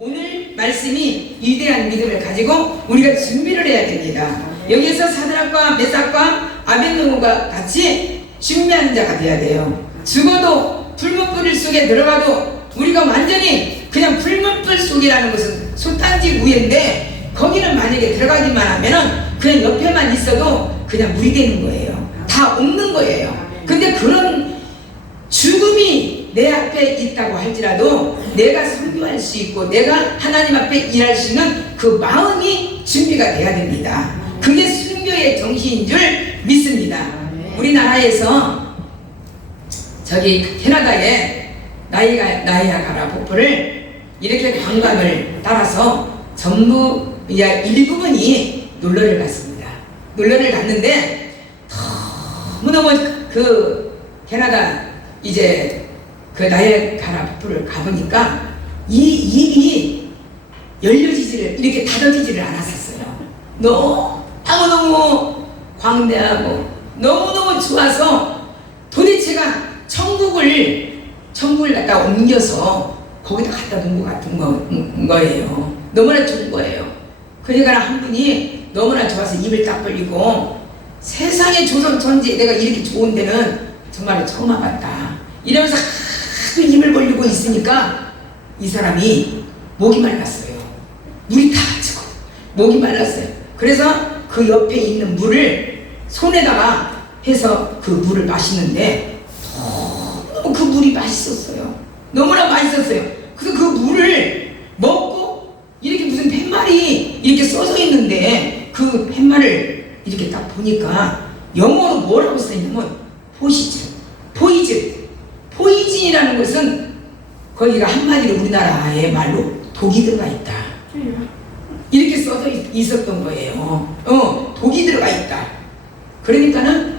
오늘 말씀이 위대한 믿음을 가지고 우리가 준비를 해야 됩니다. 여기서 사드락과 메삭과 아벳느고가 같이 준비하는 자가 돼야 돼요. 죽어도 불문불 속에 들어가도 우리가 완전히 그냥 불문불 속이라는 것은 솥단지 위인데 거기는 만약에 들어가기만 하면은 그냥 옆에만 있어도 그냥 물이 되는 거예요. 다 없는 거예요. 근데 그런 죽음이 내 앞에 있다고 할지라도 내가 선교할 수 있고 내가 하나님 앞에 일할 수 있는 그 마음이 준비가 돼야 됩니다. 그게 순교의 정신인 줄 믿습니다. 우리나라에서 저기 캐나다에 나이아가라 폭포를 이렇게 관광을 따라서 전부 일부분이 놀러를 갔습니다. 놀러를 갔는데 너무너무 그 캐나다 이제 그 나이아가라 폭포를 가보니까 이 입이 열려지지를 이렇게 닫아지지를 않았었어요. 너무너무 광대하고 너무너무 좋아서 도대체가 천국을 갖다 옮겨서 거기다 갖다 놓은 것 같은 거예요. 너무나 좋은 거예요. 그러니까 한 분이 너무나 좋아서 입을 딱 벌리고 세상에 조선 천지 내가 이렇게 좋은 데는 정말 처음 와봤다 이러면서 하도 입을 벌리고 있으니까 이 사람이 목이 말랐어요. 물이 타가지고 목이 말랐어요. 그래서 그 옆에 있는 물을 손에다가 해서 그 물을 마시는데 너무 그 물이 맛있었어요. 너무나 맛있었어요. 그래서 그 물을 먹고 이렇게 무슨 팻말이 이렇게 써져 있는데 그 팻말을 이렇게 딱 보니까 영어로 뭐라고 써있냐면 포이즌이라는 것은 거기가 한마디로 우리나라의 말로 독이 들어가 있다 이렇게 써져 있었던 거예요. 독이 들어가 있다. 그러니까는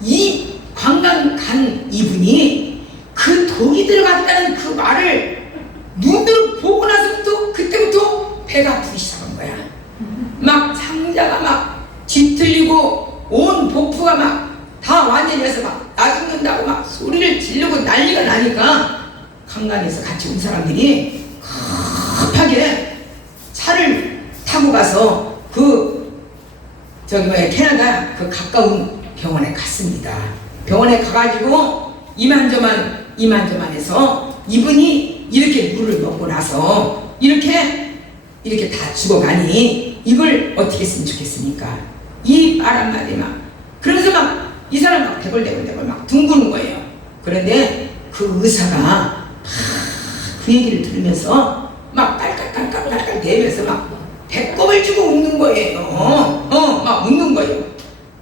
이 관광 간 이분이 그 독이 들어갔다는 그 말을 눈으로 보고 나서부터 그때부터 배가 아프기 시작한 거야. 막 창자가 막 뒤틀리고 온 복부가 막 다 완전히 해서 막 나 죽는다고 막 소리를 지르고 난리가 나니까 강간에서 같이 온 사람들이 급하게 차를 타고 가서 캐나다 그 가까운 병원에 갔습니다. 병원에 가가지고 이만저만 해서 이분이 이렇게 물을 먹고 나서 이렇게 다 죽어가니 이걸 어떻게 했으면 좋겠습니까? 이 말 한마디 막 그러면서 막 이 사람 막 대벌대벌 막 둥그는 거예요. 그런데 그 의사가 막 그 얘기를 들으면서 막 깔깔깔깔깔 대면서 막 배꼽을 주고 웃는 거예요. 막 웃는 거예요.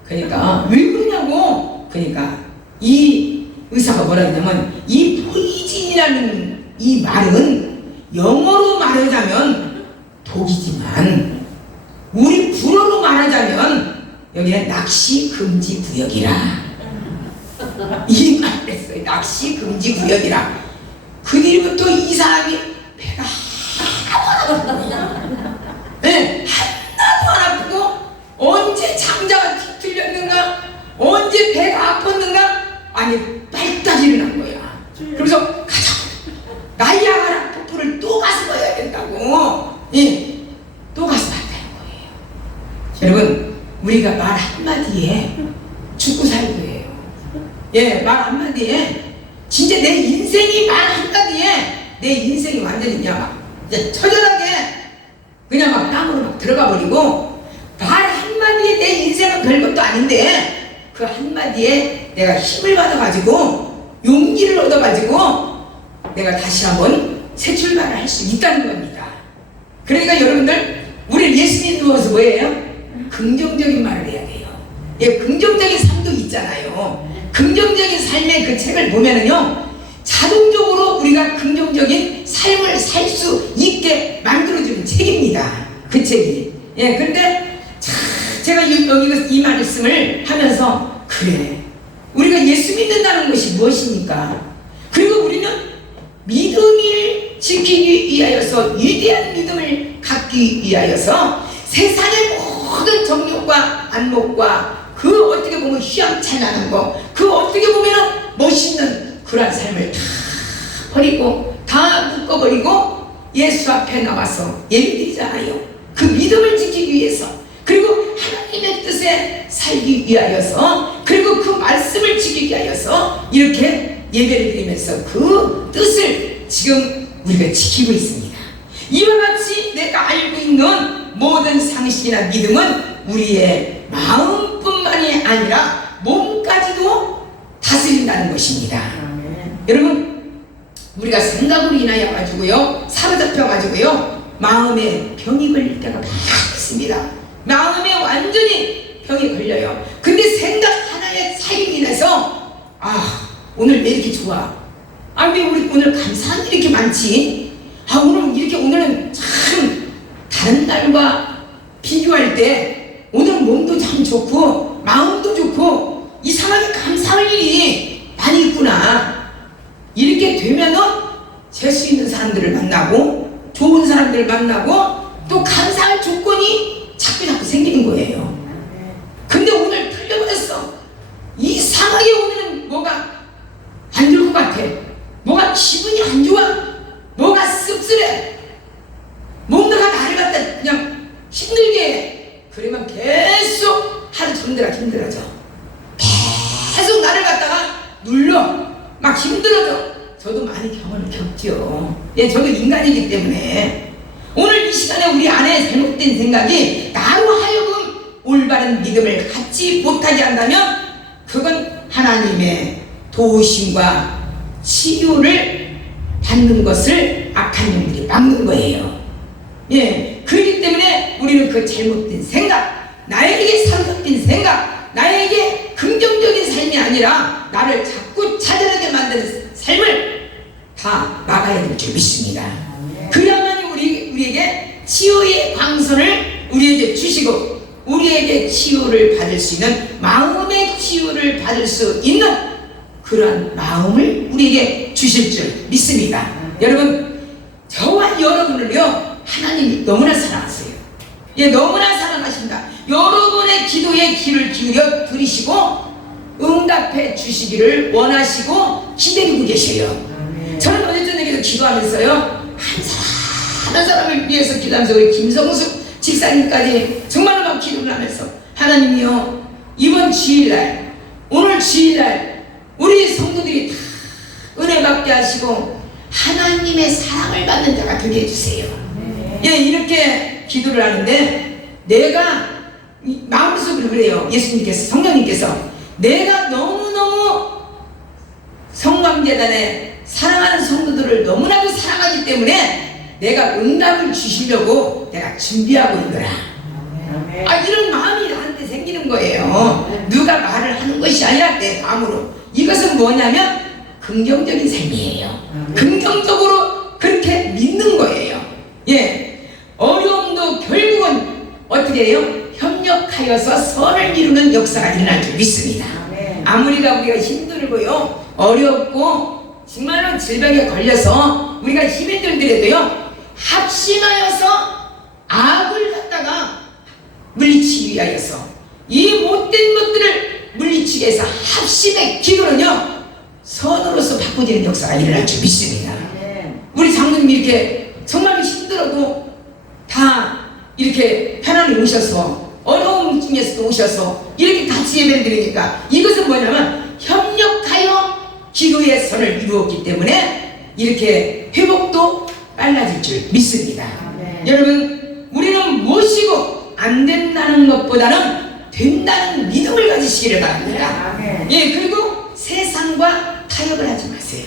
그러니까 왜 그러냐고. 그러니까 이 의사가 뭐라 했냐면 이 포이즌이라는 이 말은 영어로 말하자면 독이지만 우리 불어로 말하자면 여기는 낚시 금지 구역이라 이 말을 했어요. 낚시 금지 구역이라. 그 뒤부터 이 사람이 배가 하나도 안 아프고 네, 하나도 안 아프고 언제 창자가 뒤틀렸는가 언제 배가 아팠는가 아니 빨딱 일어난 거야. 그래서 가자 나이아가라 폭포를 또 가서 봐야 된다고. 예, 또 가서 봤다는 거예요. 여러분 우리가 말 한마디에 죽고 살고 해요. 예, 말 한마디에 진짜 내 인생이 말 한마디에 내 인생이 완전히 그냥 막 처절하게 그냥 막 땅으로 막 들어가 버리고 말 한마디에 내 인생은 별것도 아닌데 그 한마디에 내가 힘을 받아가지고 용기를 얻어가지고 내가 다시 한번 새 출발을 할 수 있다는 겁니다. 그러니까 여러분들 우리 예수 믿는 것은 뭐예요? 긍정적인 말을 해야 돼요. 예, 긍정적인 삶도 있잖아요. 긍정적인 삶의 그 책을 보면은요 자동적으로 우리가 긍정적인 삶을 살 수 있게 만들어주는 책입니다. 그 책이. 예, 근데 제가 여기 이 말씀을 하면서 그래 우리가 예수 믿는다는 것이 무엇입니까? 그리고 우리는 믿음을 지키기 위하여서 위대한 믿음을 갖기 위하여서 세상의 모든 정욕과 안목과 그 어떻게 보면 휘황찬란한 거 그 어떻게 보면 멋있는 그러한 삶을 다 버리고 다 묶어버리고 예수 앞에 나와서 예배드리잖아요. 그 믿음을 지키기 위해서, 그리고 하나님의 뜻에 살기 위하여서, 그리고 그 말씀을 지키기 위하여서 이렇게 예배를 드리면서 그 뜻을 지금 우리가 지키고 있습니다. 이와 같이 내가 알고 있는 모든 상식이나 믿음은 우리의 마음뿐만이 아니라 몸까지도 다스린다는 것입니다. 여러분, 우리가 생각으로 인하여 가지고요, 사로잡혀 가지고요, 마음에 병이 걸릴 때가 많이 있습니다. 마음에 완전히 병이 걸려요. 근데 생각 하나에 차이로 인해서, 아, 오늘 왜 이렇게 좋아? 아, 왜 우리 오늘 감사한 일이 이렇게 많지? 아, 오늘은 참 다른 날과 비교할 때 오늘 몸도 참 좋고 마음도 좋고 이상하게 감사할 일이 많이 있구나. 이렇게 되면은 재수 있는 사람들을 만나고 좋은 사람들을 만나고 또 감사할 조건이 자꾸 생기는 거예요. 근데 오늘 틀려버렸어. 이상하게 오늘은 뭐가 안 좋을 것 같아. 뭐가 기분이 안 좋아. 뭐가 씁쓸해. 뭔가가 나를 갖다 그냥 힘들게 해. 그러면 계속 하루 힘들어져. 계속 나를 갖다가 눌러. 막 힘들어져. 저도 많이 경험을 겪죠. 예, 저도 인간이기 때문에 오늘 이 시간에 우리 안에 잘못된 생각이 나로 하여금 올바른 믿음을 갖지 못하게 한다면 그건 하나님의 도우심과 치유를 받는 것을 악한 영들이 막는 거예요. 예, 그렇기 때문에 우리는 그 잘못된 생각, 나에게 사로잡힌 생각, 나에게 긍정적인 삶이 아니라 나를 자꾸 차별하게 만드는 삶을 다 막아야 될 줄 믿습니다. 그래야만 우리에게 치유의 광선을 우리에게 주시고 우리에게 치유를 받을 수 있는, 마음의 치유를 받을 수 있는 그러한 마음을 우리에게 주실 줄 믿습니다. 여러분, 저와 여러분을요, 하나님이 너무나 사랑하세요. 예, 너무나 사랑하십니다. 여러분의 기도에 귀를 기울여 들으시고 응답해 주시기를 원하시고 기다리고 계셔요. 저는 어제 저녁에도 기도하면서요, 한 사람을 위해서 기도하면서 우리 김성숙 집사님까지 정말로 막 기도를 하면서, 하나님이요, 이번 주일날, 오늘 주일날 우리 성도들이 다 은혜 받게 하시고 하나님의 사랑을 받는 자가 되게 해주세요. 예, 이렇게 기도를 하는데 내가 마음속으로 그래요. 예수님께서, 성령님께서 내가 너무너무 성광재단에 사랑하는 성도들을 너무나도 사랑하기 때문에 내가 응답을 주시려고 내가 준비하고 있노라. 아, 이런 마음이 나한테 생기는 거예요. 누가 말을 하는 것이 아니라 내 마음으로. 이것은 뭐냐면 긍정적인 삶이에요. 긍정적으로 그렇게 믿는 거예요. 예, 어려움도 결국은 어떻게 해요? 협력하여서 선을 이루는 역사가 일어날 줄 믿습니다. 아무리가 우리가 힘들고요, 어렵고 정말로 질병에 걸려서 우리가 힘이 들더라도요, 합심하여서 악을 갖다가 물리치기 위하여서, 이 못된 것들을 물리치기 위해서 합심의 기도는요, 선으로서 바꾸지는 역사가 일어날 줄 믿습니다. 우리 장로님이 이렇게 정말 힘들어도 다 이렇게 편안히 오셔서, 어려움 중에서도 오셔서 이렇게 같이 예배를 드리니까 이것은 뭐냐면 협력하여 기도의 선을 이루었기 때문에 이렇게 회복도 빨라질 줄 믿습니다. 여러분, 우리는 무엇이고 안 된다는 것보다는 된다는 믿음을 가지시기를 바랍니다. 예, 그리고 세상과 타협을 하지 마세요.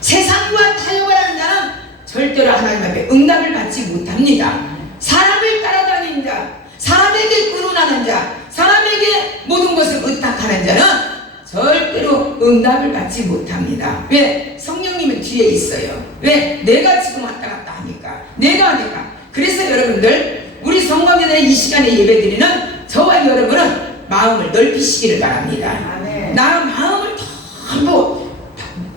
세상과 타협을 하는 자는 절대로 하나님 앞에 응답을 받지 못합니다. 사람을 따라다니는 자, 사람에게 의논하는 자, 사람에게 모든 것을 의탁하는 자는 절대로 응답을 받지 못합니다. 왜? 성령님은 뒤에 있어요. 왜? 내가 지금 왔다 갔다 하니까. 내가. 그래서 여러분들, 우리 성광재단의 이 시간에 예배드리는 저와 여러분은 마음을 넓히시기를 바랍니다. 나 마음을 전부,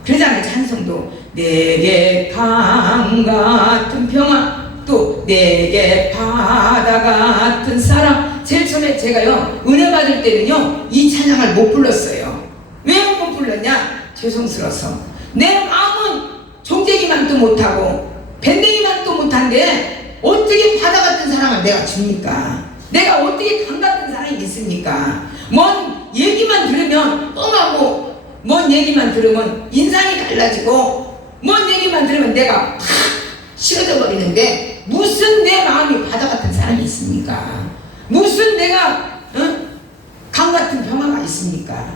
그러잖아요, 찬송도. 내게 강 같은 평화, 또 내게 바다 같은 사랑. 제일 처음에 제가요, 은혜 받을 때는요, 이 찬양을 못 불렀어요. 왜 못 불렀냐? 죄송스러워서. 내 마음은 종대기만도 못하고 밴댕이만 또 못한데 어떻게 바다 같은 사랑을 내가 줍니까? 내가 어떻게 강 같은 사랑이 있습니까? 뭔 얘기만 들으면 뻥하고, 뭔 얘기만 들으면 인상이 달라지고, 뭔 얘기만 들으면 내가 팍 식어져 버리는데 무슨 내 마음이 바다 같은 사랑이 있습니까? 무슨 내가 강 같은 평화가 있습니까?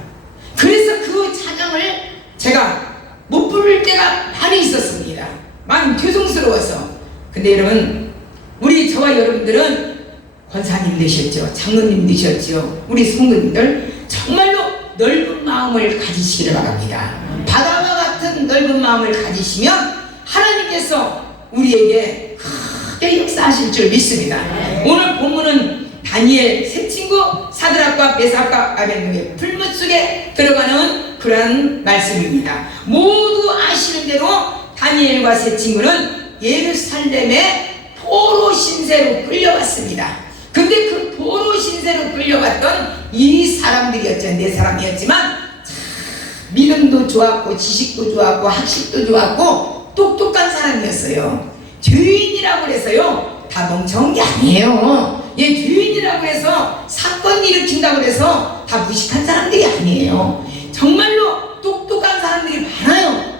그래서 그 찬양을 제가 못 부를 때가 많이 있었습니다. 많이 죄송스러워서. 근데 여러분, 우리 저와 여러분들은 권사님 되셨죠, 장로님 되셨죠, 우리 성도님들 정말로 넓은 마음을 가지시기를 바랍니다. 바다와 같은 넓은 마음을 가지시면 하나님께서 우리에게 크게 역사하실 줄 믿습니다. 오늘 본문은 다니엘 세 친구 사드락과 메삭과 아벳느고의 풀무 속에 들어가는 그런 말씀입니다. 모두 아시는 대로 다니엘과 세 친구는 예루살렘의 포로 신세로 끌려왔습니다. 근데 그 포로 신세로 끌려왔던 이 사람들이었죠. 네 사람이었지만 믿음도 좋았고 지식도 좋았고 학식도 좋았고 똑똑한 사람이었어요. 죄인이라고 해서요 다 멍청한 게 아니에요. 예, 죄인이라고 해서 사건 일으킨다고 해서 다 무식한 사람들이 아니에요. 정말로 똑똑한 사람들이 많아요.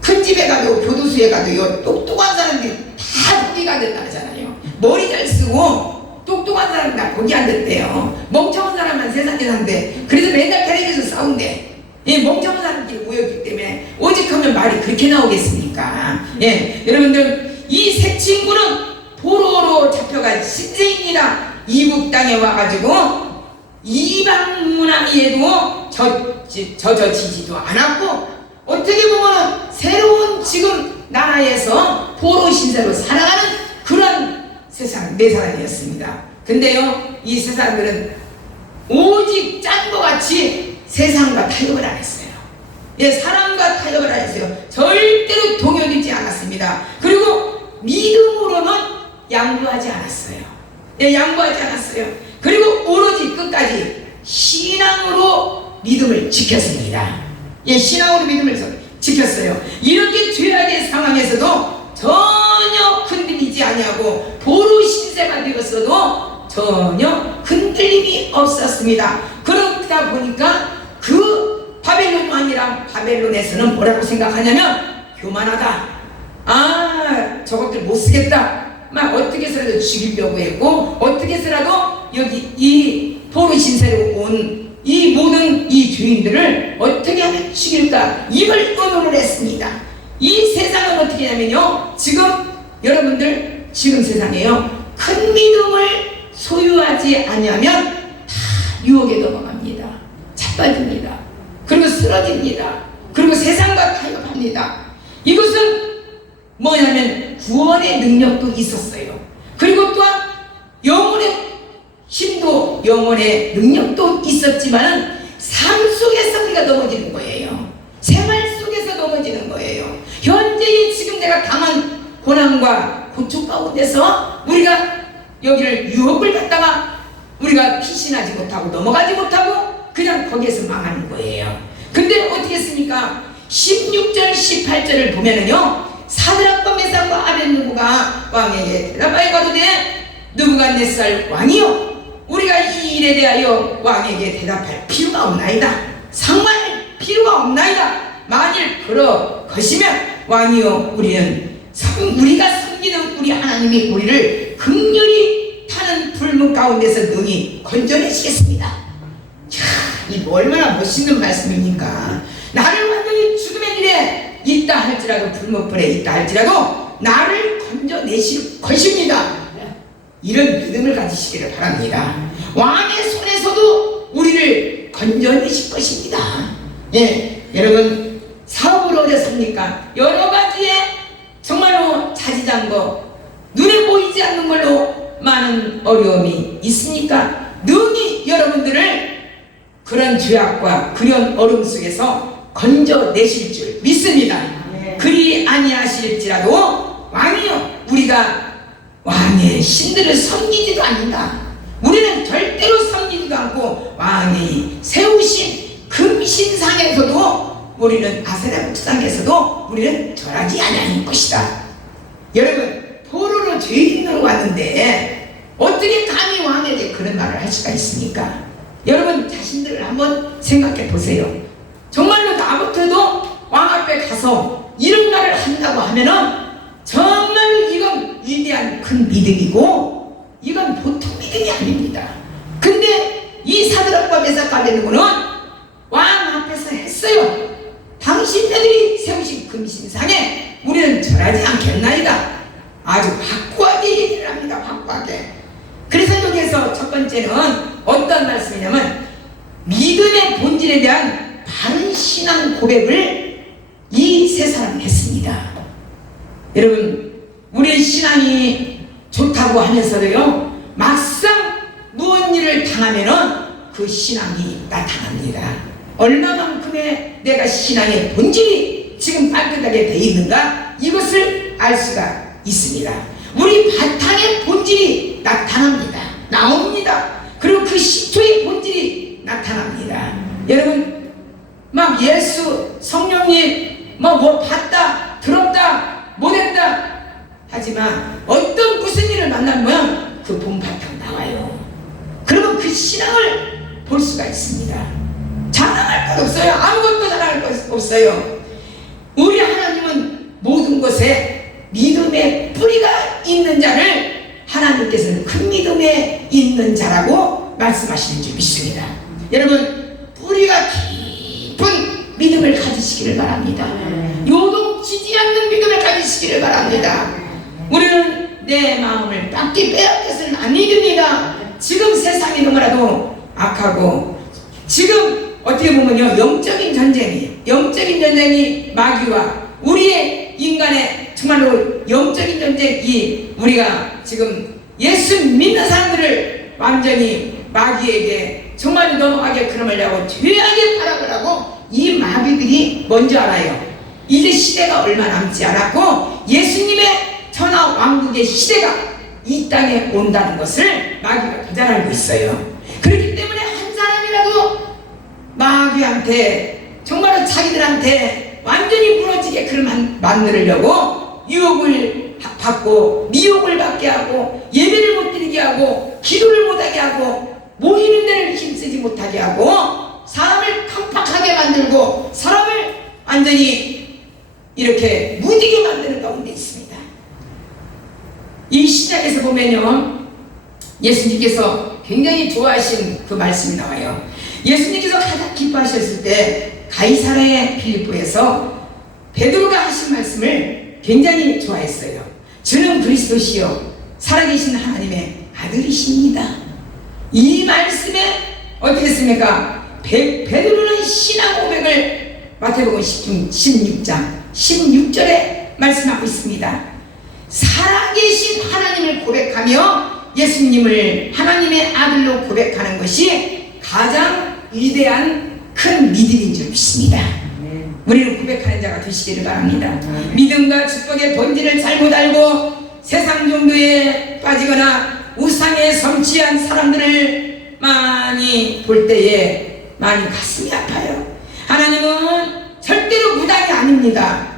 큰 집에 가도 교도소에 가도요 똑똑한 사람들이 다 거기 가든다 하잖아요. 머리 잘 쓰고 똑똑한 사람은 다 거기 앉았대요. 멍청한 사람만 세상에 산대. 그래서 맨날 텔레비에서 싸운대. 예, 멍청한 사람들이 모였기 때문에 오직하면 말이 그렇게 나오겠습니까? 예, 여러분들 이 세 친구는 포로로 잡혀간 신세인이라 이국 땅에 와가지고 이방 문화에도 젖어지지도 않았고 어떻게 보면은 새로운 지금 나라에서 포로 신세로 살아가는 그런 세상 네 사람이었습니다. 근데요 이 세 사람들은 오직 짠 것 같이 세상과 타협을 안 했어요. 예, 사람과 타협을 안 했어요. 절대로 동요되지 않았습니다. 그리고 믿음으로는 양보하지 않았어요. 예, 양보하지 않았어요. 그리고 오로지 끝까지 신앙으로 믿음을 지켰습니다. 예, 신앙으로 믿음을 지켰어요. 이렇게 죄악의 상황에서도 전혀 흔들리지 아니하고 포로 신세가 되었어도 전혀 흔들림이 없었습니다. 그러다 보니까 그 바벨론 왕이랑 바벨론에서는 뭐라고 생각하냐면 교만하다. 아, 저것들 못 쓰겠다. 막 어떻게 해서라도 죽이려고 했고 어떻게 해서라도 여기 이 포로 신세로 온 이 모든 이 죄인들을 어떻게 하면 죽일까 이걸 의논을 했습니다. 이 세상은 어떻게 하냐면요 지금 여러분들 지금 세상에요 큰 믿음을 소유하지 않으면 다 유혹에 넘어갑니다. 자빠집니다. 그리고 쓰러집니다. 그리고 세상과 타협합니다. 이것은 뭐냐면 구원의 능력도 있었어요. 그리고 또한 영혼의 힘도 영혼의 능력도 있었지만 삶 속에서 우리가 넘어지는 거예요. 생활 속에서 넘어지는 거예요. 현재의 지금 내가 당한 고난과 고충 가운데서 우리가 여기를 유혹을 갖다가 우리가 피신하지 못하고 넘어가지 못하고 그냥 거기에서 망하는 거예요. 근데 어떻게 했습니까? 16절 18절을 보면은요 사드락과 메삭과 아벳느고가 왕에게 대답하여 가로되 느부갓네살 왕이요 우리가 이 일에 대하여 왕에게 대답할 필요가 없나이다. 상관할 필요가 없나이다. 만일 그러 것이면 왕이요 우리가 섬기는 우리 하나님이 우리를 긍휼히 타는 불문 가운데서 능히 건져내시겠습니다. 이 얼마나 멋있는 말씀입니까? 나를 완전히 죽음의 길에 있다 할지라도 불못불에 있다 할지라도 나를 건져내실 것입니다. 이런 믿음을 가지시기를 바랍니다. 왕의 손에서도 우리를 건져내실 것입니다. 예, 여러분 사업을 어렵습니까? 여러 가지의 정말로 자지장거 눈에 보이지 않는 걸로 많은 어려움이 있으니까 능히 여러분들을 그런 죄악과 그런 어려움 속에서 건져내실 줄 믿습니다. 그리 아니하실지라도 왕이요 우리가 왕의 신들을 섬기지도 않는다. 우리는 절대로 섬기지도 않고 왕이 세우신 금신상에서도 우리는 아세라 북상에서도 우리는 절하지 아니하는 것이다. 여러분, 포로로 죄인으로 왔는데 어떻게 감히 왕에게 그런 말을 할 수가 있습니까? 여러분 자신들을 한번 생각해 보세요. 정말로 나 같아도 왕 앞에 가서 이런 말을 한다고 하면은 정말로 이건 위대한 큰 믿음이고 이건 보통 믿음이 아닙니다. 근데 이 사드락과 메삭과 아벤느고는 왕 앞에서 했어요. 당신네들이 세우신 금신상에 우리는 절하지 않겠나이다. 아주 확고하게 얘기를 합니다. 확고하게. 그래서 여기에서 첫 번째는 어떤 말씀이냐면 믿음의 본질에 대한 바른 신앙 고백을 이 세 사람이 했습니다. 여러분, 우리의 신앙이 좋다고 하면서도요, 막상 무언 일을 당하면은 그 신앙이 나타납니다. 얼마만큼의 내가 신앙의 본질이 지금 깔끔하게 되어 있는가, 이것을 알 수가 있습니다. 우리 바탕의 본질이 나타납니다. 나옵니다. 그리고 그 시초의 본질이 나타납니다. 여러분, 막 예수, 성령님 뭐 봤다, 들었다, 못했다 하지만 어떤 무슨 일을 만나면 그 본바탕 나와요. 그러면 그 신앙을 볼 수가 있습니다. 자랑할 것 없어요. 아무것도 자랑할 것 없어요. 우리 하나님은 모든 것에 믿음의 뿌리가 있는 자를 하나님께서는 큰 믿음에 있는 자라고 말씀하시는 줄 믿습니다. 여러분, 뿌리가 깊은 믿음을 가지시기를 바랍니다. 요동치지 않는 믿음을 가지시기를 바랍니다. 우리는 내 마음을 뺏기 빼앗겨서는 안 믿습니다. 지금 세상이 너무나도 악하고 지금 어떻게 보면요, 영적인 전쟁이 마귀와 우리의 인간의 정말로 영적인 전쟁이 우리가 지금 예수 믿는 사람들을 완전히 마귀에게 정말 넘어가게 그러려고 죄악에 타락을 하고 이 마귀들이 뭔지 알아요. 이제 시대가 얼마 남지 않았고 예수님의 천하 왕국의 시대가 이 땅에 온다는 것을 마귀가 더 잘 알고 있어요. 그렇기 때문에 한 사람이라도 마귀한테 정말로 자기들한테 완전히 무너지게 그를 만들려고 유혹을 받고 미혹을 받게 하고 예배를 못 드리게 하고 기도를 못하게 하고 모이는 데를 힘쓰지 못하게 하고 사람을 깜빡하게 만들고 사람을 완전히 이렇게 무디게 만드는 가운데 있습니다. 이 시작에서 보면요, 예수님께서 굉장히 좋아하신 그 말씀이 나와요. 예수님께서 가장 기뻐하셨을 때 가이사랴의 빌립보에서 베드로가 하신 말씀을 굉장히 좋아했어요. 주는 그리스도시요 살아계신 하나님의 아들이십니다. 이 말씀에 어떻게 했습니까? 베드로는 신앙 고백을 마태복음 16장 16절에 말씀하고 있습니다. 살아계신 하나님을 고백하며 예수님을 하나님의 아들로 고백하는 것이 가장 위대한 큰 믿음인 줄 믿습니다. 우리는 고백하는 자가 되시기를 바랍니다. 믿음과 축복의 본질을 잘못 알고 세상 종교에 빠지거나 우상에 섬취한 사람들을 많이 볼 때에 많이 가슴이 아파요. 하나님은 절대로 무당이 아닙니다.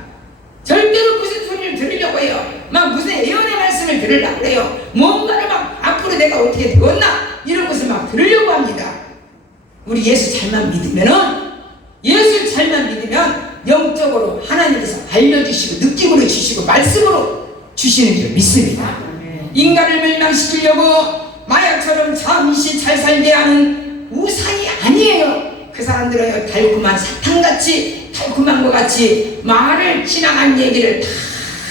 절대로 무슨 소리를 들으려고 해요. 막 무슨 예언의 말씀을 들으려고 해요. 뭔가를 막 앞으로 내가 어떻게 되었나 이런 것을 막 들으려고 합니다. 우리 예수 잘만 믿으면은, 예수 잘만 믿으면 영적으로 하나님께서 알려주시고 느낌으로 주시고 말씀으로 주시는 줄 믿습니다. 인간을 멸망시키려고 마약처럼 잠시 잘 살게 하는 우상이 아니에요. 그 사람들은 달콤한 사탕같이 달콤한 것 같이 말을 지나간 얘기를 다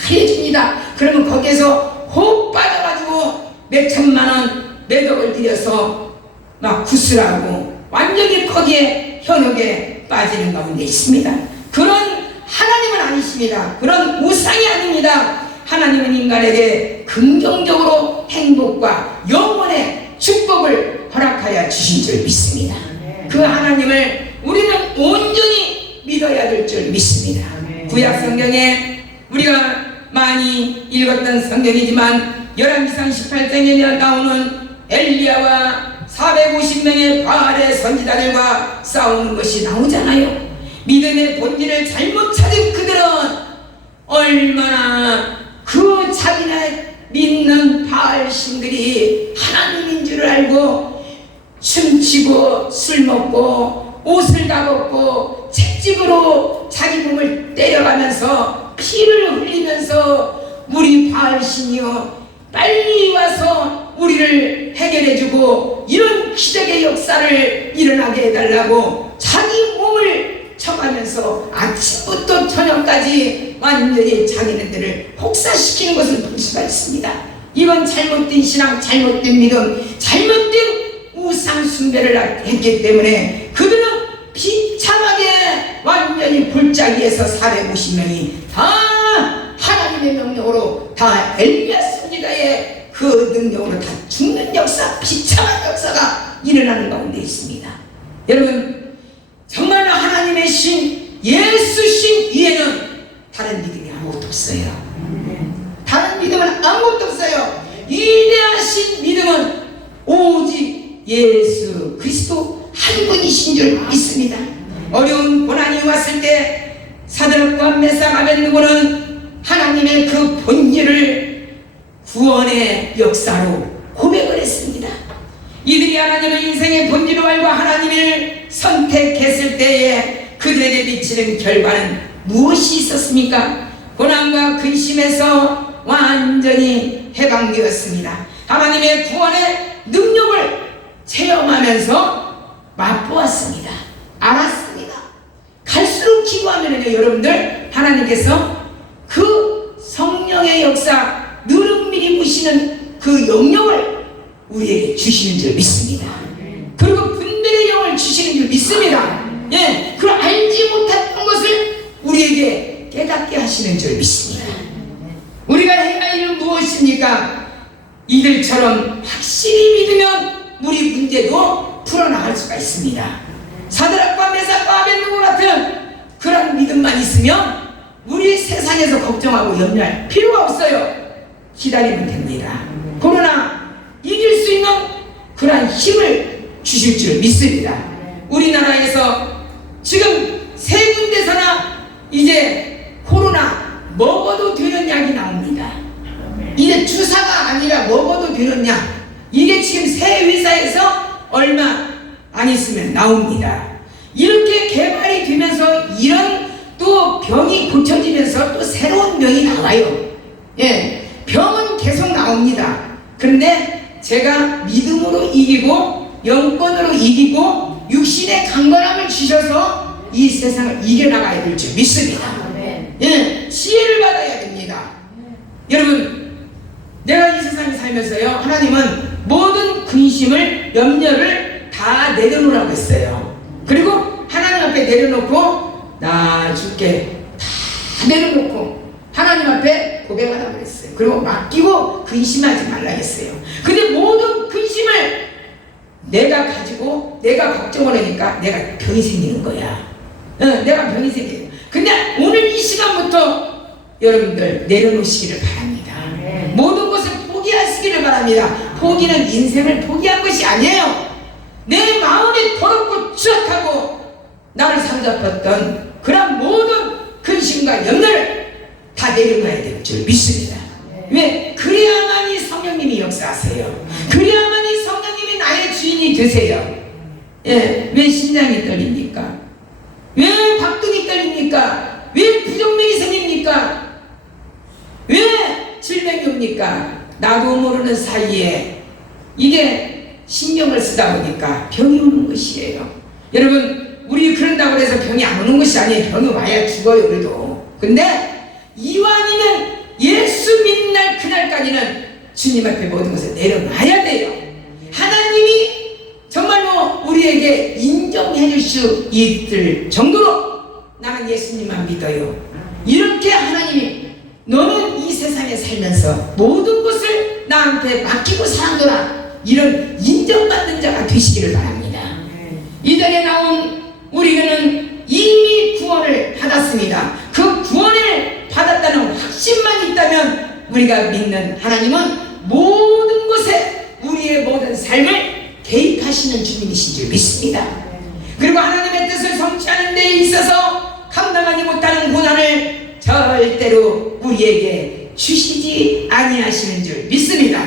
해줍니다. 그러면 거기에서 혹 빠져가지고 몇 천만 원 매덕을 들여서 막 구슬하고 완전히 거기에 현혹에 빠지는 가운데 있습니다. 그런 하나님은 아니십니다. 그런 우상이 아닙니다. 하나님은 인간에게 긍정적으로 행복과 영원의 축복을 허락하여 주신 줄 믿습니다. 그 하나님을 우리는 온전히 믿어야 될 줄 믿습니다. 구약 성경에 우리가 많이 읽었던 성경이지만 열왕기상 18장에 나오는 엘리야와 450명의 바알의 선지자들과 싸우는 것이 나오잖아요. 믿음의 본질을 잘못 찾은 그들은 얼마나 그 자기나 믿는 바알 신들이 하나님인 줄 알고 춤추고 술 먹고 옷을 다 벗고 채찍으로 자기 몸을 때려가면서 피를 흘리면서 우리 바알 신이여 빨리 와서 우리를 해결해주고 이런 기적의 역사를 일어나게 해달라고 자기 몸을 쳐가면서 아침부터 저녁까지 완전히 자기네들을 혹사시키는 것을 볼 수가 있습니다. 이건 잘못된 신앙, 잘못된 믿음, 잘못된 우상 숭배를 했기 때문에 그들은 비참하게 완전히 골짜기에서 450명이 다 하나님의 명령으로 다 엘리야 선지자의 그 능력으로 다 죽는 역사, 비참한 역사가 일어나는 가운데 있습니다. 여러분, 정말 하나님의 신, 예수 신 이에는 다른 믿음이 아무것도 없어요. 다른 믿음은 아무것도 없어요. 위대하신 믿음은 오직 예수 그리스도 한 분이신 줄 믿습니다. 어려운 고난이 왔을 때 사드락과 메삭 아벤느고는 하나님의 그 본질을 구원의 역사로 고백을 했습니다. 이들이 하나님의 인생의 본질을 알고 하나님을 선택했을 때에 그들에게 미치는 결과는 무엇이 있었습니까? 고난과 근심에서 완전히 해방되었습니다. 하나님의 구원의 능력을 체험하면서 맛보았습니다. 알았습니다. 갈수록 기도하면요, 여러분들 하나님께서 그 성령의 역사, 느릅미리 부시는 그 영역을 우리에게 주시는 줄 믿습니다. 그리고 분별의 영을 주시는 줄 믿습니다. 예, 그 알지 못했던 것을 우리에게 깨닫게 하시는 줄 믿습니다. 우리가 해야 할 일은 무엇입니까? 이들처럼 확실히 믿으면 우리 문제도 풀어나갈 수가 있습니다. 사드락과 메삭과 아벤느고 같은 그런 믿음만 있으면 우리 세상에서 걱정하고 염려할 필요가 없어요. 기다리면 됩니다. 그러나 이길 수 있는 그러한 힘을 주실 줄 믿습니다. 우리나라에서 지금 세 군데서나 이제 코로나 먹어도 되는 약이 나옵니다. 이제 주사가 아니라 먹어도 되는 약, 이게 지금 새 회사에서 얼마 안 있으면 나옵니다. 이렇게 개발이 되면서 이런 또 병이 고쳐지면서 또 새로운 병이 나와요. 예, 병은 계속 나옵니다. 그런데 제가 믿음으로 이기고 영권으로 이기고 육신의 강건함을 주셔서 이 세상을 이겨나가야 될 줄 믿습니다. 예, 지혜를 받아야 됩니다. 여러분, 내가 이 세상에 살면서요, 하나님은 모든 근심을, 염려를 다 내려놓으라고 했어요. 그리고 하나님 앞에 내려놓고 나 줄게 다 내려놓고 하나님 앞에 고백하라고 그랬어요. 그리고 맡기고 근심하지 말라고 했어요. 근데 모든 근심을 내가 가지고 내가 걱정을 하니까 내가 병이 생기는 거야. 내가 병이 생겨요. 근데 오늘 이 시간부터 여러분들 내려놓으시기를 바랍니다. 모든 것을 포기하시기를 바랍니다. 포기는 인생을 포기한 것이 아니에요. 내 마음이 더럽고 추악하고 나를 사로잡았던 그런 모든 근심과 염려를 다 내려놔야 될 줄 믿습니다. 왜? 그래야만이 성령님이 역사하세요. 그래야만이 성령님이 나의 주인이 되세요. 예, 왜 심장이 떨립니까? 왜 박동이 떨립니까? 왜 부정맥이 생깁니까? 왜 질병이 옵니까? 나도 모르는 사이에 이게 신경을 쓰다 보니까 병이 오는 것이에요. 여러분, 우리 그런다고 해서 병이 안 오는 것이 아니에요. 병이 와야 죽어요, 그래도. 근데 이왕이면 예수 믿는 날 그날까지는 주님 앞에 모든 것을 내려놔야 돼요. 하나님이 정말로 우리에게 인정해 줄 수 있을 정도로 나는 예수님만 믿어요. 이렇게 하나님이 너는 이 세상에 살면서 모든 것을 나한테 맡기고 사랑하라, 이런 인정받는 자가 되시기를 바랍니다. 이전에 나온 우리는 이미 구원을 받았습니다. 그 구원을 받았다는 확신만 있다면 우리가 믿는 하나님은 모든 것에 우리의 모든 삶을 개입하시는 주님이신 줄 믿습니다. 그리고 하나님의 뜻을 성취하는 데 있어서 감당하지 못하는 고난을 절대로 우리에게 주시지 아니하시는 줄 믿습니다.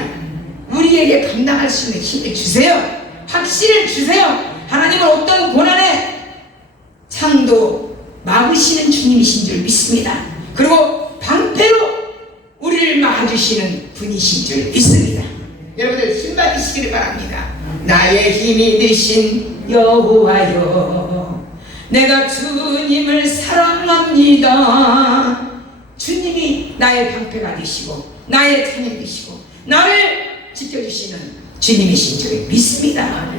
우리에게 감당할 수 있는 힘을 주세요. 확신을 주세요. 하나님은 어떤 고난에 창도 막으시는 주님이신 줄 믿습니다. 그리고 방패로 우리를 막아주시는 분이신 줄 믿습니다. 여러분들 힘 받으시기를 바랍니다. 나의 힘이 되신 여호와여, 내가 주님을 사랑합니다. 주님이 나의 방패가 되시고 나의 찬양이 되시고 나를 지켜주시는 주님이신 줄 믿습니다.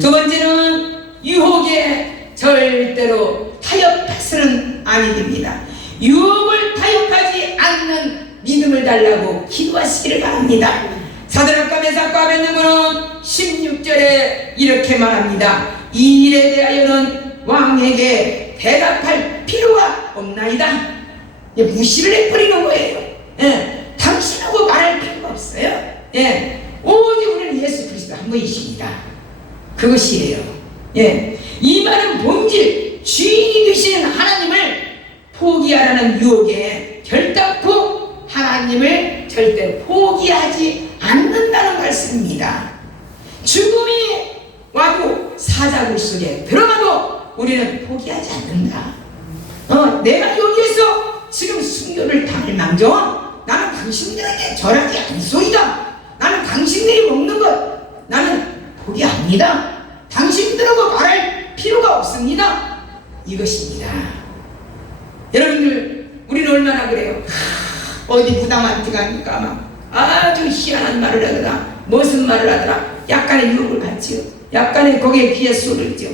두 번째는 유혹에 절대로 타협해서는 아니 됩니다. 유혹을 타협하지 않는 믿음을 달라고 기도하시기를 바랍니다. 사드락과 메삭과 아벳느고는 16절에 이렇게 말합니다. 이 일에 대하여는 왕에게 대답할 필요가 없나이다. 무시를 해버리는 거예요. 당신하고 말할 필요가 없어요. 오직 우리는 예수 그리스도 한 분이십니다. 그것이에요. 이 말은 본질 주인이 되시는 하나님을 포기하라는 유혹에 결단코 하나님을 절대 포기하지 않는다는 말씀입니다. 죽음이 와도 사자굴 속에 들어가도 우리는 포기하지 않는다. 내가 여기에서 지금 순교를 당할 망정 나는 당신들에게 절하지 않소이다. 나는 당신들이 먹는 것 나는 포기합니다. 당신들하고 말할 필요가 없습니다. 이것입니다. 여러분들 우리는 얼마나 그래요? 어디 부담한테 가니까 막 아주 희한한 말을 하더라. 무슨 말을 하더라. 약간의 유혹을 받지요. 약간의 거기에 귀에 쏠리죠.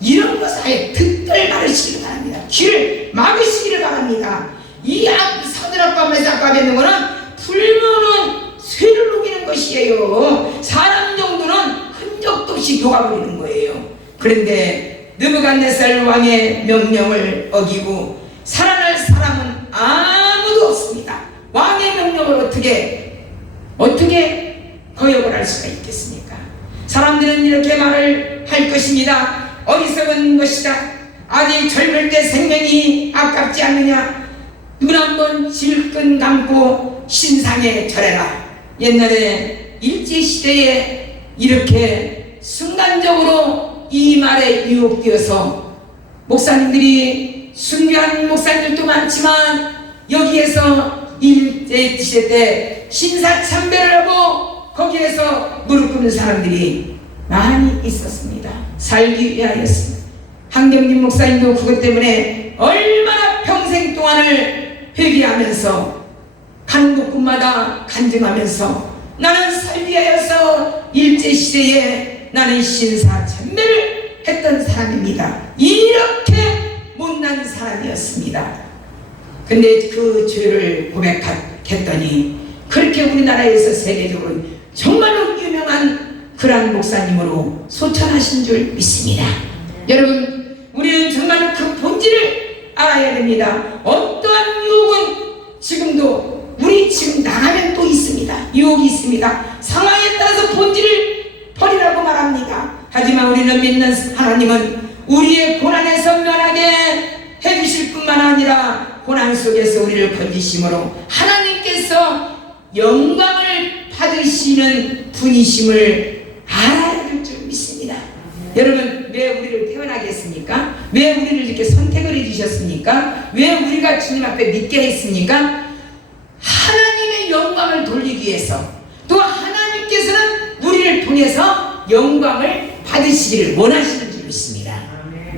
이런 것을 아예 듣들 말으시기를 바랍니다. 귀를 막으시기를 바랍니다. 이 사드락과 메삭과 아벳느고는 풀무는 쇠를 녹이는 것이에요. 사람 정도는 흔적도 없이 녹아버리는 거예요. 그런데 느부갓네살 왕의 명령을 어기고 살아날 사람은 아무도 없습니다. 왕의 명령을 어떻게 거역을 할 수가 있겠습니까? 사람들은 이렇게 말을 할 것입니다. 어리석은 것이다. 아직 젊을 때 생명이 아깝지 않느냐. 눈 한번 질끈 감고 신상에 절해라. 옛날에 일제시대에 이렇게 순간적으로 이 말에 유혹되어서 목사님들이 순교한 목사님들도 많지만 여기에서 일제시대 때 신사참배를 하고 거기에서 무릎 꿇는 사람들이 많이 있었습니다. 살기 위하였습니다. 한경림 목사님도 그것 때문에 얼마나 평생 동안을 회개하면서 가는 곳곳마다 간증하면서 나는 살기 위하여서 일제시대에 나는 신사참배를 했던 사람입니다. 이렇게 못난 사람이었습니다. 근데 그 죄를 고백했더니 그렇게 우리나라에서 세계적으로 정말로 유명한 그런 목사님으로 소천하신 줄 믿습니다. 여러분 우리는 정말로 그 본질을 알아야 됩니다. 어떠한 유혹은 지금도 우리 지금 나가면 또 있습니다. 유혹이 있습니다. 상황에 따라서 본질을 버리라고 말합니다. 하지만 우리는 믿는 하나님은 우리의 고난에서 면하게 해주실 뿐만 아니라 고난 속에서 우리를 건지심으로 하나님께서 영광을 받으시는 분이심을 알아야 될 줄 믿습니다. 여러분 왜 우리를 태어나게 했습니까? 왜 우리를 이렇게 선택을 해주셨습니까? 왜 우리가 주님 앞에 믿게 했습니까? 하나님의 영광을 돌리기 위해서 또 하나님께서는 우리를 통해서 영광을 받으시기를 원하시는 줄 믿습니다.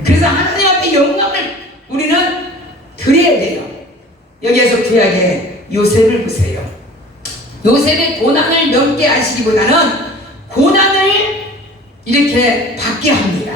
그래서 하나님 앞에 영광을 우리는 드려야 돼요. 여기에서 구약의 요셉을 보세요. 요셉의 고난을 넘게 하시기보다는 고난을 이렇게 받게 합니다.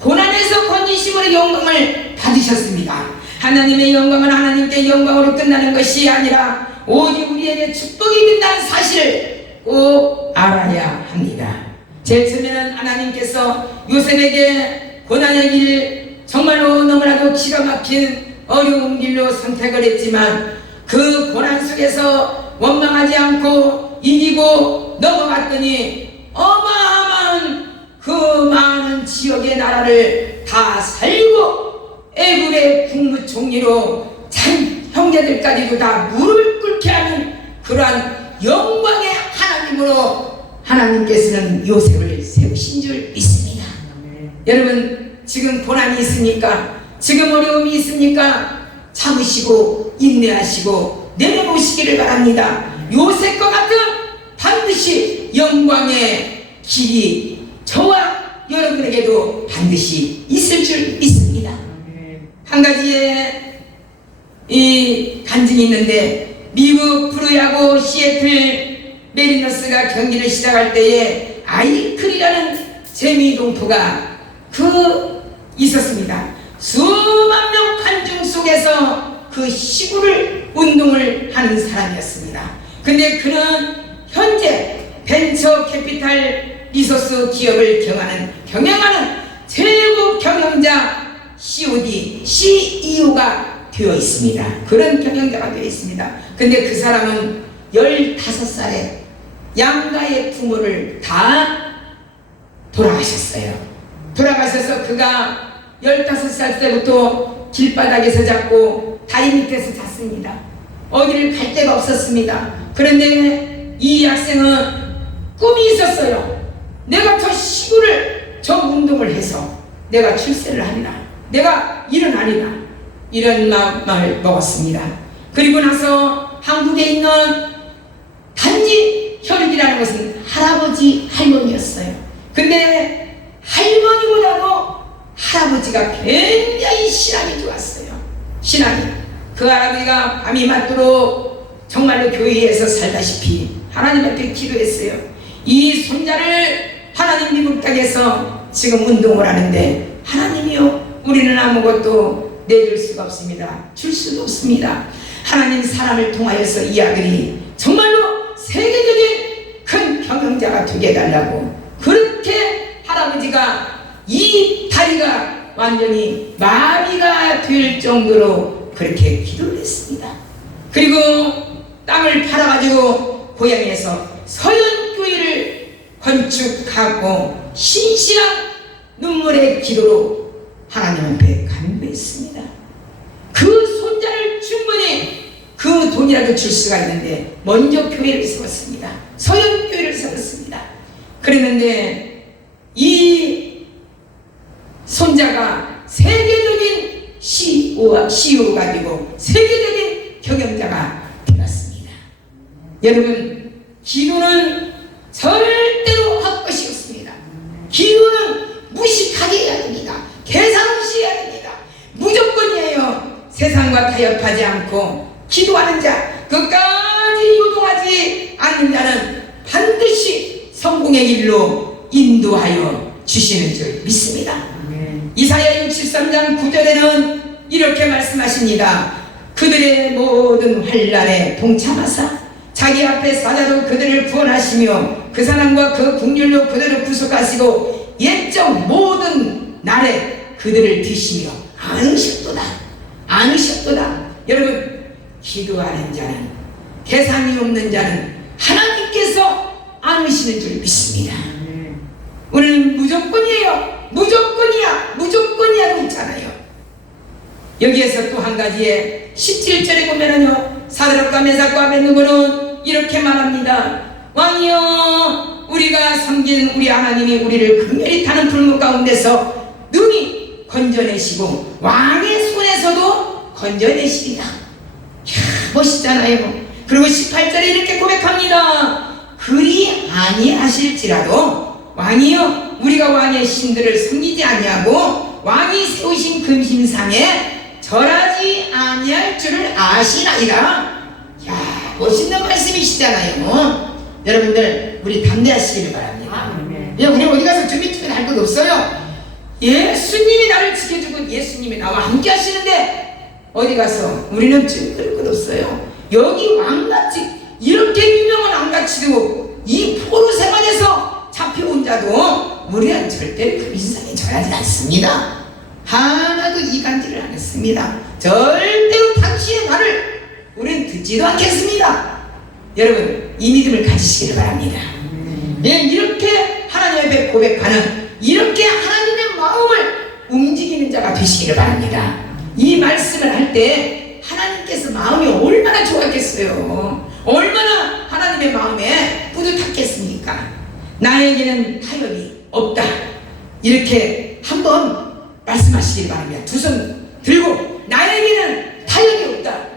고난에서 건지심으로 영광을 받으셨습니다. 하나님의 영광은 하나님께 영광으로 끝나는 것이 아니라 오직 우리에게 축복이 된다는 사실을 꼭 알아야 합니다. 제일 처음에는 하나님께서 요셉에게 고난의 길 정말로 너무나도 기가 막힌 어려운 길로 선택을 했지만 그 고난 속에서 원망하지 않고 이기고 넘어갔더니 어마어마한 그 많은 지역의 나라를 다 살리고 애굽의 국무총리로 형제들까지도 다 무릎을 꿇게 하는 그러한 영광의 하나님으로 하나님께서는 요셉을 세우신 줄 믿습니다. 여러분, 지금 고난이 있습니까? 지금 어려움이 있습니까? 참으시고 인내하시고 내려놓으시기를 바랍니다. 요셉과 같은 반드시 영광의 길이 저와 여러분에게도 반드시 있을 줄 믿습니다. 한 가지의 이 간증이 있는데, 미국 프로야구 시애틀 메리너스가 경기를 시작할 때에 아이클이라는 재미동포가 있었습니다. 수만 명 관중 속에서 그 시구를 운동을 하는 사람이었습니다. 근데 그는 현재 벤처 캐피탈 리소스 기업을 경영하는 최고 경영자 CEO가 되어 있습니다. 그런 경영자가 되어 있습니다. 근데 그 사람은 15살에 양가의 부모를 다 돌아가셨어요. 돌아가셔서 그가 15살 때부터 길바닥에서 잤고 다리 밑에서 잤습니다. 어디를 갈 데가 없었습니다. 그런데 이 학생은 꿈이 있었어요. 내가 저 시구를, 저 운동을 해서 내가 출세를 하리라, 내가 일어나리라, 이런 마음을 먹었습니다. 그리고 나서 한국에 있는 단지 혈육이라는 것은 할아버지 할머니였어요. 근데 할머니보다도 할아버지가 굉장히 신앙이 좋았어요. 신앙이. 그 할아버지가 밤이 맞도록 정말로 교회에서 살다시피 하나님 앞에 기도했어요. 이 손자를 하나님 미국 땅에서 지금 운동을 하는데, 하나님이요, 우리는 아무것도 내줄 수가 없습니다. 줄 수도 없습니다. 하나님, 사람을 통하여서 이 아들이 정말로 세계적인 큰 경영자가 되게 해달라고, 그렇게 할아버지가 이 다리가 완전히 마비가 될 정도로 그렇게 기도를 했습니다. 그리고 땅을 팔아가지고 고향에서 서연교회를 건축하고 신실한 눈물의 기도로 하나님 앞에 간구했습니다. 그 손자를 충분히 그 돈이라도 줄 수가 있는데 먼저 교회를 세웠습니다. 서연교회를 세웠습니다. 그랬는데 이 손자가 세계적인 CEO가 되고 세계적인 경영자가 되었습니다. 여러분, 기도는 절대로 헛것이 없습니다. 기도는 무식하게 해야 됩니다. 계산 없이 해야 됩니다. 무조건이에요. 세상과 타협하지 않고 기도하는 자, 끝까지 요동하지 않는 자는 반드시 성공의 길로 인도하여 주시는 줄 믿습니다. 이사야 63장 9절에는 이렇게 말씀하십니다. 그들의 모든 환난에 동참하사 자기 앞에 사자로 그들을 구원하시며 그 사랑과 그 긍휼로 그들을 구속하시고 옛적 모든 날에 그들을 드시며 안으셨도다. 여러분, 기도하는 자는, 계산이 없는 자는 하나님께서 안으시는 줄 믿습니다. 우리는 무조건이에요. 무조건이야고 있잖아요. 여기에서 또 한 가지에 17절에 보면은요, 사드락과 메삭과 아벳느고는 이렇게 말합니다. 왕이여, 우리가 섬긴 우리 하나님이 우리를 극렬히 타는 불문 가운데서 능히 건져내시고 왕의 손에서도 건져내시리라. 멋있잖아요. 그리고 18절에 이렇게 고백합니다. 그리 아니하실지라도 왕이여, 우리가 왕의 신들을 섬기지 아니하고 왕이 세우신 금신상에 절하지 아니할 줄을 아시나이다. 야, 멋있는 말씀이시잖아요. 여러분들, 우리 담대하시기를 바랍니다. 우리 어디 가서 준비팀을 할 것 없어요. 예수님이 나를 지켜주고 예수님이 나와 함께 하시는데 어디 가서 우리는 준비할 것 없어요. 여기 왕같이 이렇게 유명한 왕같이도 이 포로 생활에서 잡혀온 자도 우리는 절대로 금신상에 절하지 않습니다. 하나도 이간질을 안 했습니다. 절대로 당신의 말을 우리는 듣지도 않겠습니다. 여러분, 이 믿음을 가지시기를 바랍니다. 이렇게 하나님 앞에 고백하는, 이렇게 하나님의 마음을 움직이는 자가 되시기를 바랍니다. 이 말씀을 할 때 하나님께서 마음이 얼마나 좋았겠어요. 얼마나 하나님의 마음에 뿌듯했겠습니까? 나에게는 타협이 없다, 이렇게 한번 말씀하시길 바랍니다. 두 손 들고 나에게는 타협이 없다.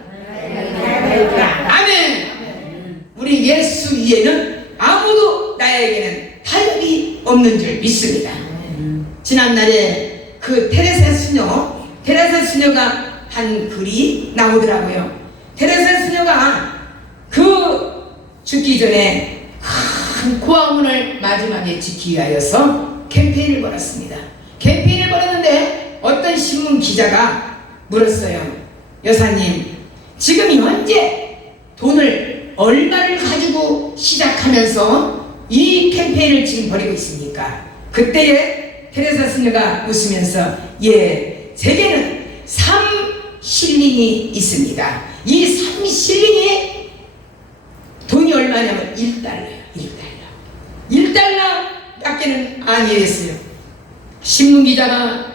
아멘. 우리 예수 위에는 아무도 나에게는 타협이 없는 줄 믿습니다. 지난날에 그 테레사 수녀가 한 글이 나오더라고요. 테레사 수녀가 그 죽기 전에 큰 고아원을 마지막에 지키기 위하여서 캠페인을 벌였습니다. 캠페인을 벌였는데 어떤 신문 기자가 물었어요. 여사님, 지금 현재 돈을 얼마를 가지고 시작하면서 이 캠페인을 지금 벌이고 있습니까? 그때에 테레사 수녀가 웃으면서, 예, 제게는 3실링이 있습니다. 이 3실링이 돈이 얼마냐면 1달러밖에는 아니었어요. 신문기자가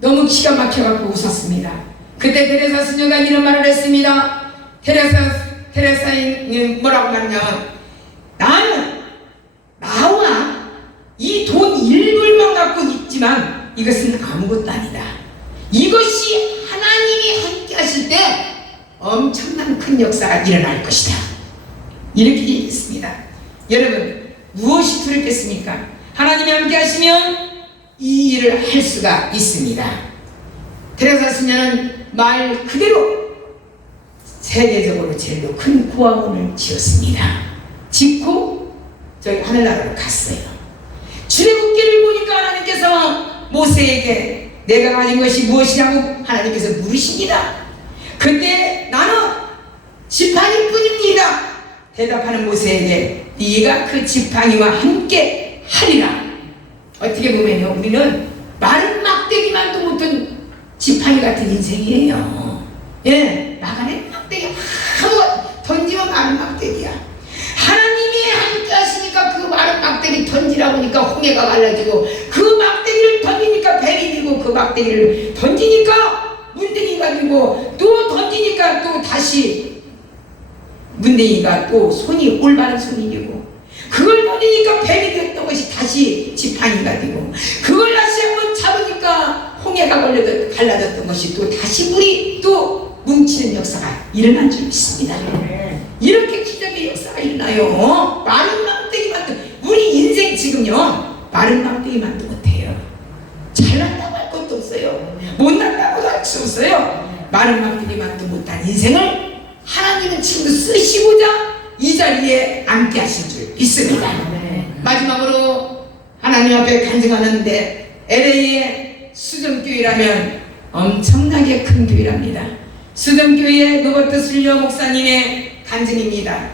너무 기가 막혀갖고 웃었습니다. 그때 테레사 수녀가 이런 말을 했습니다. 테레사인 뭐라고 말하냐면, 나와 이 돈 1불만 갖고 있지만 이것은 아무것도 아니다. 이것이 하나님이 함께 하실 때 엄청난 큰 역사가 일어날 것이다, 이렇게 얘기했습니다. 여러분, 무엇이 두렵겠습니까? 하나님이 함께 하시면 이 일을 할 수가 있습니다. 테레사 수녀는 말 그대로 세계적으로 제일 큰 고아원을 지었습니다. 짓고 저기 하늘나라로 갔어요. 출애굽기를 보니까 하나님께서 모세에게 내가 가진 것이 무엇이냐고 하나님께서 물으십니다. 근데 나는 지팡이 뿐입니다. 대답하는 모세에게 네가 그 지팡이와 함께 하리라. 어떻게 보면요, 우리는 마른 막대기만도 못한 지팡이 같은 인생이에요. 예, 나가는 막대기 아무것도 던지면 마른 막대기야. 하나님이 함께 하시니까 그 마른 막대기 던지라 보니까 홍해가 갈라지고, 그 막대기를 던지니까 뱀이 되고, 그 막대기를 던지니까 문둥이가 되고, 또 던지니까 또 다시 문둥이가 또 손이 올바른 손이 되고, 그걸 던지니까 뱀이 됐던 것이 다시 지팡이가 되고, 그걸 다시 한번 잡으니까 홍해가 갈라졌던 것이 또 다시 물이 또 뭉치는 역사가 일어난 줄 믿습니다. 이렇게 기적의 역사가 일어나요. 마른 막대기만도, 우리 인생 지금요 마른 막대기만도 못해요. 잘난다고 할 것도 없어요. 못난다고도 할 수 없어요. 마른 막대기만도 못한 인생을 하나님은 지금 쓰시고자 이 자리에 앉게 하신 줄 믿습니다. 마지막으로 하나님 앞에 간증하는데, LA의 수정교회라면 엄청나게 큰 교회랍니다. 수정교회 로버트 슐러 목사님의 간증입니다.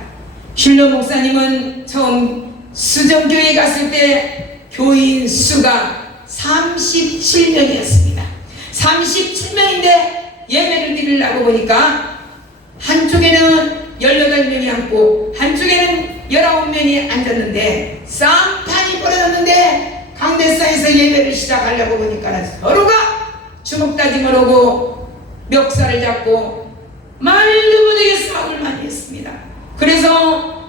슐러 목사님은 처음 수정교회 갔을 때 교인 수가 37명이었습니다. 37명인데 예배를 드리려고 보니까 한쪽에는 18명이 앉고 한쪽에는 19명이 앉았는데 쌍판이 벌어졌는데 강대상에서 예배를 시작하려고 보니까 서로가 주먹 다짐을 하고 멱살을 잡고 말도 못하게 싸움을 많이 했습니다. 그래서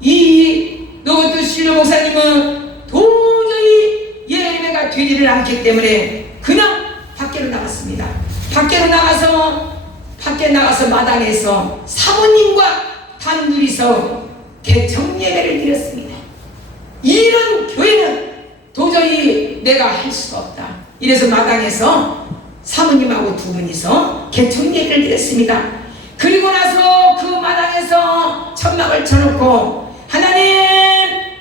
이 로버트 슐러 목사님은 도저히 예배가 되지를 않기 때문에 그냥 밖으로 나갔습니다. 밖에 나가서 마당에서 사모님과 단둘이서 개청 예배를 드렸습니다. 이런 교회는 도저히 내가 할 수가 없다. 이래서 마당에서 사모님하고 두 분이서 개청 예배를 드렸습니다. 그리고 나서 그 마당에서 천막을 쳐놓고, 하나님,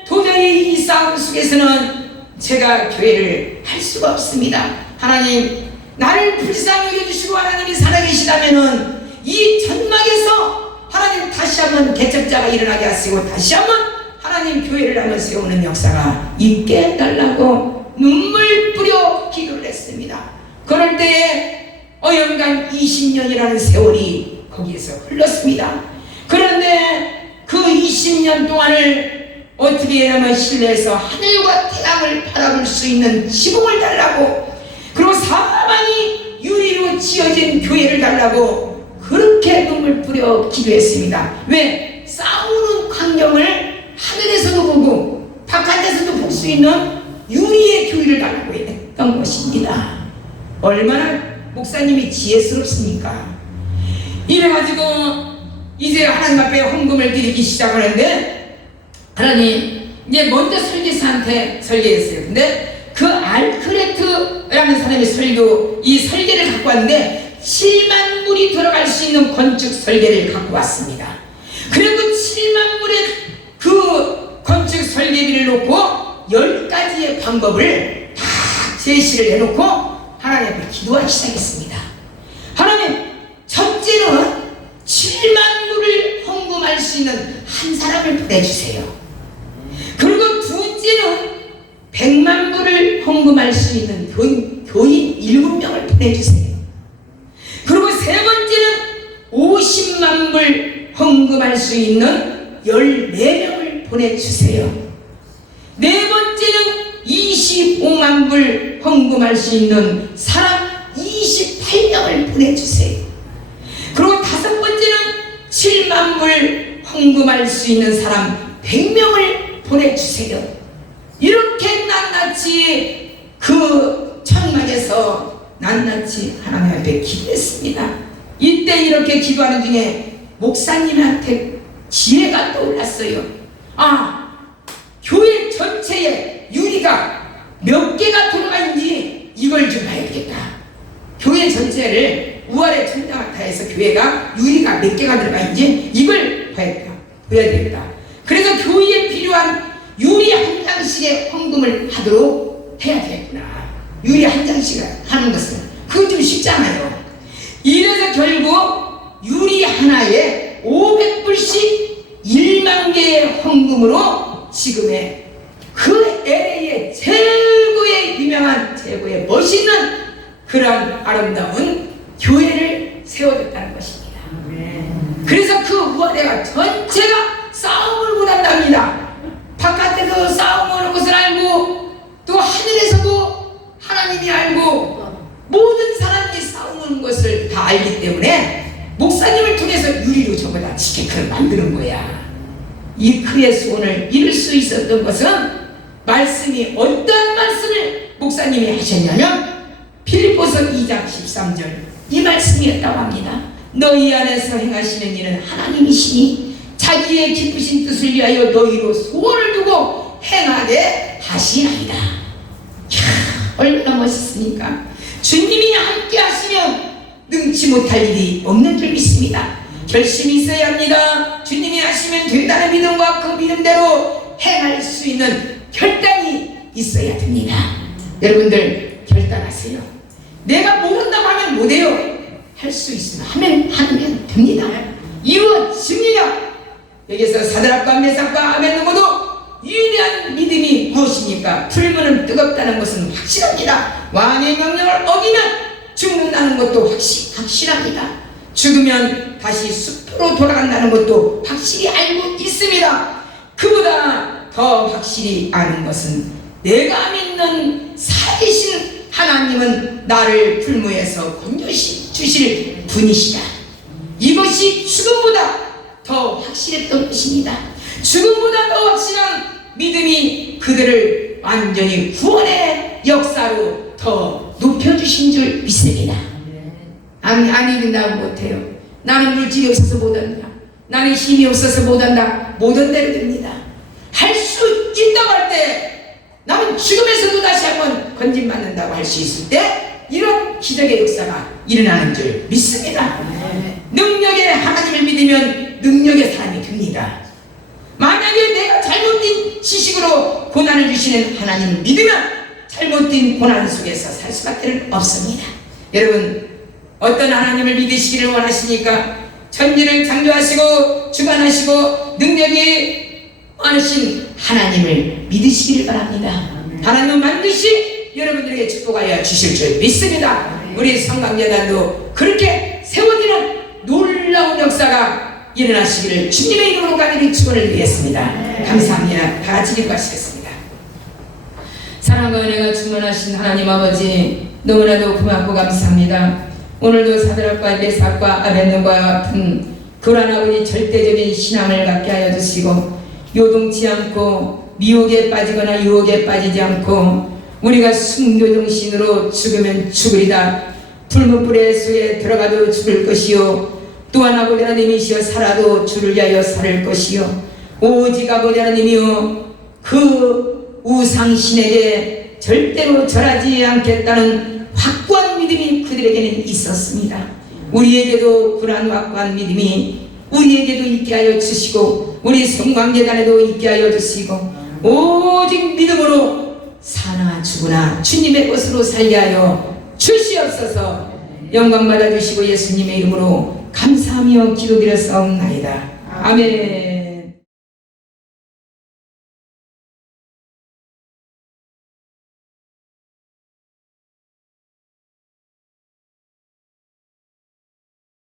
도저히 이 싸움 속에서는 제가 교회를 할 수가 없습니다. 하나님, 나를 불쌍히 여겨주시고 하나님이 살아계시다면은 이 천막에서 하나님 다시 한번 개척자가 일어나게 하시고 다시 한번 하나님 교회를 한번 세우는 역사가 있게 해달라고 눈물 뿌려 기도를 했습니다. 그럴 때에 어연간 20년이라는 세월이 거기에서 흘렀습니다. 그런데 그 20년 동안을 어떻게 하면 신뢰해서 하늘과 태양을 바라볼 수 있는 지붕을 달라고, 그리고 사방이 유리로 지어진 교회를 달라고 그렇게 기름을 뿌려 기도했습니다. 왜? 싸우는 광경을 하늘에서도 보고 바깥에서도 볼 수 있는 유리의 교회를 달라고 했던 것입니다. 얼마나 목사님이 지혜스럽습니까? 이래가지고 이제 하나님 앞에 헌금을 드리기 시작하는데, 하나님 이제 먼저 설계사한테 설계했어요. 근데 그 알크레트라는 사람이 이 설계를 갖고 왔는데 7만 불이 들어갈 수 있는 건축 설계를 갖고 왔습니다. 그리고 7만 불의 그 건축 설계비를 놓고 10가지의 방법을 다 제시를 해놓고 하나님 앞에 기도하기 시작했습니다. 하나님, 첫째는 7만 불을 헌금할 수 있는 한 사람을 보내주세요. 그리고 둘째는 100만 불을 헌금할 수 있는 교인 7명을 보내주세요. 그리고 세 번째는 50만 불 헌금할 수 있는 14명을 보내주세요. 네 번째는 25만 불 헌금할 수 있는 사람 28명을 보내주세요. 그리고 다섯 번째는 7만 불 헌금할 수 있는 사람 100명을 보내주세요. 이렇게 낱낱이 그 천막에서 낱낱이 하나님 앞에 기도했습니다. 이때 이렇게 기도하는 중에 목사님한테 지혜가 떠올랐어요. 교회 전체에 유리가 몇 개가 들어가는지 이걸 좀 봐야겠다. 교회 전체를 우아래 천장을 다해서 교회가 유리가 몇 개가 들어가는지 이걸 봐야 되겠다. 그래서 교회에 필요한 유리 한 장씩의 헌금을 하도록 해야 되겠구나. 유리 한 장씩 하는 것은 그건 좀 쉽잖아요. 이래서 결국 유리 하나에 500불씩 1만 개의 헌금으로 지금의 그 LA의 최고의 유명한, 최고의 멋있는 그런 아름다운 교회를 세워줬다는 것입니다. 그래서 그 우아래가 전체가 싸움을 못한답니다. 바깥에서 싸움하는 것을 알고 또 하늘에서도 하나님이 알고 모든 사람이 싸우는 것을 다 알기 때문에 목사님을 통해서 유리로 전부 다 지게크를 만드는 거야. 이 크의 소원을 이룰 수 있었던 것은 말씀이 어떤 말씀을 목사님이 하셨냐면 필립보서 2장 13절 이 말씀이었다고 합니다. 너희 안에서 행하시는 일은 하나님이시니 자기의 기쁘신 뜻을 위하여 너희로 소원을 두고 행하게 하시나이다. 얼마나 멋있습니까? 주님이 함께 하시면 능치 못할 일이 없는 줄 믿습니다. 결심이 있어야 합니다. 주님이 하시면 된다는 믿음과 그 믿음대로 행할 수 있는 결단이 있어야 됩니다. 여러분들 결단하세요. 내가 모른다고 하면 못해요. 할 수 있으면 하면 됩니다. 이루어집니다. 여기서 사드락과 메삭과 아벤노고도 위대한 믿음이 무엇입니까? 풀무는 뜨겁다는 것은 확실합니다. 왕의 명령을 어기면 죽는다는 것도 확실합니다. 죽으면 다시 숲으로 돌아간다는 것도 확실히 알고 있습니다. 그보다 더 확실히 아는 것은 내가 믿는 살아계신 하나님은 나를 풀무에서 건져주실 분이시다. 이것이 죽음보다 더 확실했던 것입니다. 죽음보다 더 확실한 믿음이 그들을 완전히 구원의 역사로 더 높여주신 줄 믿습니다. 아니 나 못해요. 나는 물질이 없어서 못한다. 나는 힘이 없어서 못한다. 모든 대로 됩니다. 할 수 있다고 할 때 나는 죽음에서도 다시 한번 건진받는다고 할 수 있을 때 이런 기적의 역사가 일어나는 줄 믿습니다. 능력의 하나님을 믿으면 능력의 사람이 됩니다. 만약에 내가 잘못된 지식으로 고난을 주시는 하나님을 믿으면 잘못된 고난 속에서 살 수밖에 없습니다. 여러분 어떤 하나님을 믿으시기를 원하십니까? 천지를 창조하시고 주관하시고 능력이 많으신 하나님을 믿으시기를 바랍니다. 하나님은 반드시 여러분들에게 축복하여 주실 줄 믿습니다. 우리 성강재단도 그렇게 세워지는 놀라운 역사가 일어나시기를 주님의 이름으로 간절히 축원을 드리겠습니다. 감사합니다. 다 같이 기도하시겠습니다. 사랑과 은혜가 충만하신 하나님 아버지 너무나도 고맙고 감사합니다. 오늘도 사드락과 메삭과 아벤노고와 같은 그러한 아버지 절대적인 신앙을 갖게 하여 주시고 요동치 않고 미혹에 빠지거나 유혹에 빠지지 않고 우리가 순교정신으로 죽으면 죽으리다. 붉은 불의 속에 들어가도 죽을 것이요 또한 아버지 하나님이시여 살아도 주를 위하여 살 것이요 오직 아버지 하나님이여 그 우상신에게 절대로 절하지 않겠다는 확고한 믿음이 그들에게는 있었습니다. 우리에게도 그러한 확고한 믿음이 우리에게도 있게 하여 주시고 우리 성광재단에도 있게 하여 주시고 오직 믿음으로 사나 죽으나 주님의 것으로 살게 하여 주시옵소서. 영광 받아주시고 예수님의 이름으로 감사하며 기도드렸사옵나이다. 아멘.